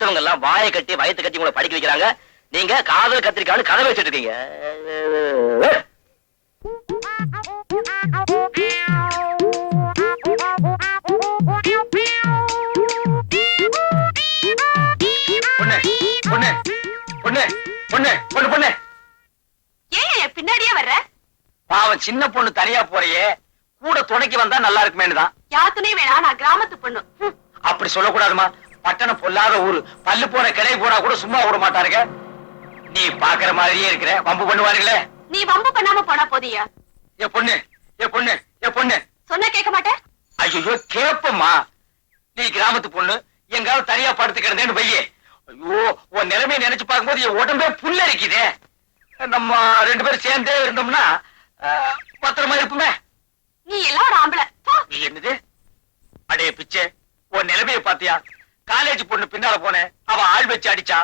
பெத்தவங்க எல்லாம் வாயை கட்டி வயத்து கட்டி உங்களை படிக்க வைக்கிறாங்க. நீங்க காதல் கத்திரிக்கான்னு கதை வச்சுட்டு இருக்கீங்க பின்னாடியே வர்ற? பாவம் சின்ன பொண்ணு தனியா போறியே. கூட துணைக்கு வந்தா நல்லா இருக்குமேனு தான் யாத்துனே வேணா? நான் கிராமத்து பொண்ணு. அப்படி சொல்லக்கூடாதுமா. பட்டணம் பொல்லாத ஊரு. பல்லு போன கிளை போனா கூட சும்மா விட மாட்டாருங்க. நீ பாக்குற மாதிரியே இருக்கிற. வம்பு பண்ணுவாருங்களே. நீ வம்பு பண்ணாம போனா போதியா? ஏ பொண்ணு ஏ பொண்ணு ஏ பொண்ணு. சொன்னா கேட்க மாட்டேன். ஐயோ கேப்பம்மா. நீ கிராமத்து பொண்ணு. எங்காவது தனியா படுத்து கிடந்தேன்னு பையே ஐயோ உன் நிலைமையை நினைச்சு பார்க்கும்போது என் உடம்பே புல்லரிக்குதே. நம்ம ரெண்டு பேரும் சேர்ந்தே இருந்தோம்னா பத்திரமா இருப்புமே. நீ எல்லாம் ஒரு ஆம்பளை என்னது? அடே பிச்சை. உன் நிலைமையை பாத்தியா காலேஜ் பொண்ணு பின்னால போனேன். அவ ஆள் வச்சு அடிச்சா.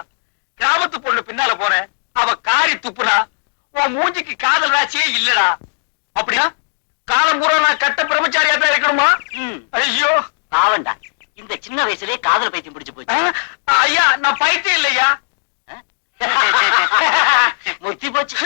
கிராமத்து பொண்ணு பின்னால போனேன். அவ காரி துப்புனா உன் மூஞ்சிக்கு காதல் ராசியே இல்லடா. அப்படியா காலம் பூரா நான் கட்ட பிரம்மச்சாரியா தான் இருக்கணுமா ஐயோ. பாவண்டா இந்த சின்ன வயசுலயே காதல் பைத்தியம் பிடிச்சு போச்சு. ஐயா நான் பைத்தியம் இல்லையா? முத்தி போச்சு.